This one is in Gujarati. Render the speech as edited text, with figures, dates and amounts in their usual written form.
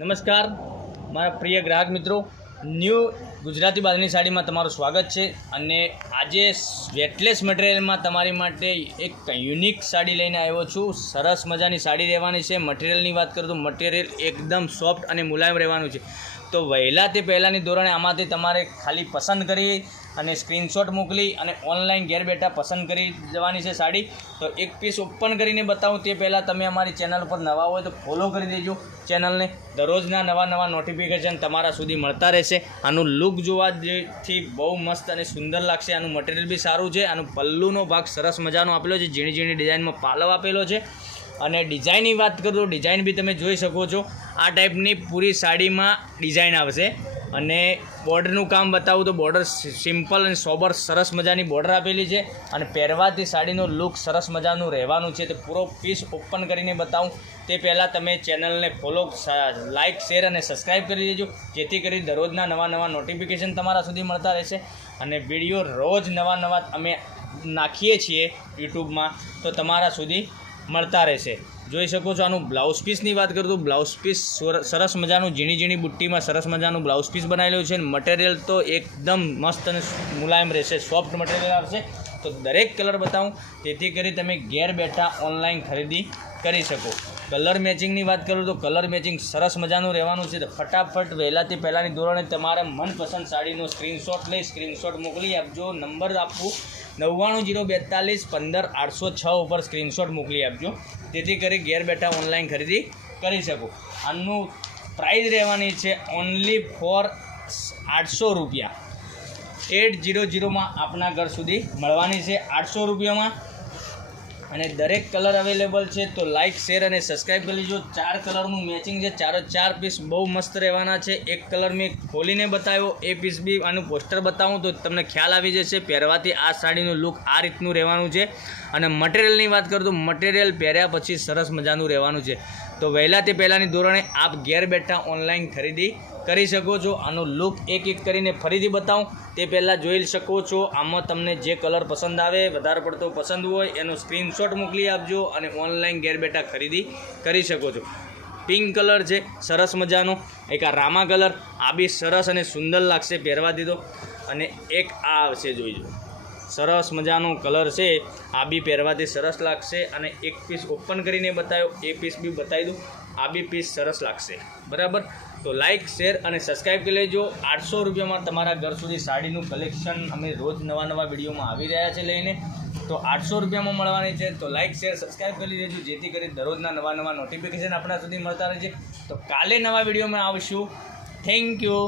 નમસ્કાર મારા પ્રિય ગ્રાહક મિત્રો, ન્યૂ ગુજરાતી બાંધણી સાડીમાં તમારું સ્વાગત છે. અને આજે વેટલેસ મટીરિયલમાં તમારી માટે એક યુનિક સાડી લઈને આવ્યો છું. સરસ મજાની સાડી રહેવાની છે. મટીરિયલની વાત કરું તો મટીરિયલ એકદમ સોફ્ટ અને મુલાયમ રહેવાનું છે. તો વહેલા તે પહેલાંની ધોરણે આમાંથી તમારે ખાલી પસંદ કરી અને સ્ક્રીનશોટ મોકલી અને ઓનલાઈન ઘેર બેઠા પસંદ કરી જવાની છે સાડી. તો એક પીસ ઓપન કરીને બતાવું તે પહેલાં તમે અમારી ચેનલ પર નવા હોય તો ફોલો કરી દેજો ચેનલને. દરરોજના નવા નોટિફિકેશન તમારા સુધી મળતા રહેશે. આનું લુક જોવાથી બહુ મસ્ત અને સુંદર લાગશે. આનું મટીરિયલ બી સારું છે. આનું પલ્લુનો ભાગ સરસ મજાનો આપેલો છે. ઝીણી ઝીણી ડિઝાઇનમાં પાલવ આપેલો છે. અને ડિઝાઇનની વાત કરું તો ડિઝાઇન બી તમે જોઈ શકો છો. આ ટાઈપની પૂરી સાડીમાં ડિઝાઇન આવશે. અને બોર્ડરનું કામ બતાવું તો બોર્ડર સિમ્પલ અને સોબર સરસ મજાની બોર્ડર આપેલી છે. અને પહેરવાથી સાડીનો લુક સરસ મજાનું રહેવાનું છે. તો પૂરો પીસ ઓપન કરીને બતાવું તે પહેલાં તમે ચેનલને ફોલો, લાઇક, શેર અને સબસ્ક્રાઈબ કરી દેજો, જેથી કરી દરરોજના નવા નોટિફિકેશન તમારા સુધી મળતા રહેશે. અને વિડીયો રોજ નવા અમે નાખીએ છીએ યુટ્યુબમાં તો તમારા સુધી મળતા રહેશે. જોઈ શકો છો. આનું બ્લાઉઝ પીસની વાત કરું તો બ્લાઉઝ પીસ સરસ મજાનું ઝીણી બુટ્ટીમાં સરસ મજાનું બ્લાઉઝ પીસ બનાવેલું છે. મટીરિયલ તો એકદમ મસ્ત અને મુલાયમ રહેશે. સોફ્ટ મટીરિયલ આવશે. તો દરેક કલર બતાવું જેથી કરી તમે ઘેર બેઠા ઓનલાઈન ખરીદી કરી શકો. કલર મેચિંગની વાત કરું તો કલર મેચિંગ સરસ મજાનું રહેવાનું છે. તો ફટાફટ વહેલાથી પહેલાંની ધોરણે તમારા મનપસંદ સાડીનો સ્ક્રીનશોટ લઈ સ્ક્રીનશોટ મોકલી આપજો. નંબર આપવું 99024215 ઉપર સ્ક્રીનશોટ મોકલી આપજો, જેથી કરી ઘેર બેઠા ઓનલાઈન ખરીદી કરી શકો. આનું પ્રાઇસ રહેવાની છે ઓનલી ફોર 800 રૂપિયા. 800માં આપણા ઘર સુધી મળવાની છે. 800 રૂપિયામાં. અને દરેક કલર અવેલેબલ છે. તો લાઇક, શેર અને સબસ્ક્રાઈબ કરી લેજો. 4 કલરનું મેચિંગ છે. 4 પીસ બહુ મસ્ત રહેવાના છે. એક કલર મેં ખોલીને બતાવ્યો, એ પીસ બી આનું પોસ્ટર બતાવું તો તમને ખ્યાલ આવી જશે. પહેરવાથી આ સાડીનું લુક આ રીતનું રહેવાનું છે. અને મટીરિયલની વાત કરું તો મટીરિયલ પહેર્યા પછી સરસ મજાનું રહેવાનું છે. તો વહેલા તે પહેલાંની ધોરણે આપ ઘેર બેઠા ઓનલાઈન ખરીદી કરી શકો છો. આનો લુક એક કરીને ફરીથી બતાવું તે પહેલાં જોઈ શકો છો. આમાં તમને જે કલર પસંદ આવે, વધારે પડતો પસંદ હોય એનો સ્ક્રીનશોટ મોકલી આપજો અને ઓનલાઈન ઘેર બેઠા ખરીદી કરી શકો છો. પિંક કલર છે સરસ મજાનો. એક આ રામા કલર, આ બી સરસ અને સુંદર લાગશે પહેરવાથી તો. અને એક આ આવશે, જોઈજો, સરસ મજાનો કલર છે. આ બી પહેરવાથી સરસ લાગશે. અને એક પીસ ઓપન કરીને બતાવ્યો, એ પીસ બી બતાવી દઉં. આ બી પીસ સરસ લાગશે. બરાબર. તો લાઇક, શેર અને સબસ્ક્રાઈબ કરી લેજો. 800 રૂપિયામાં તમારા ઘર સુધી સાડીનું કલેક્શન અમે રોજ નવા વિડીયોમાં આવી રહ્યા છે લઈને. તો 800 રૂપિયામાં મળવાની છે. તો લાઇક, શેર, સબસ્ક્રાઈબ કરી દેજો, જેથી કરી દરરોજના નવા નોટિફિકેશન આપણા સુધી મળતા રહે છે. તો કાલે નવા વિડીયોમાં આવશું. Thank you.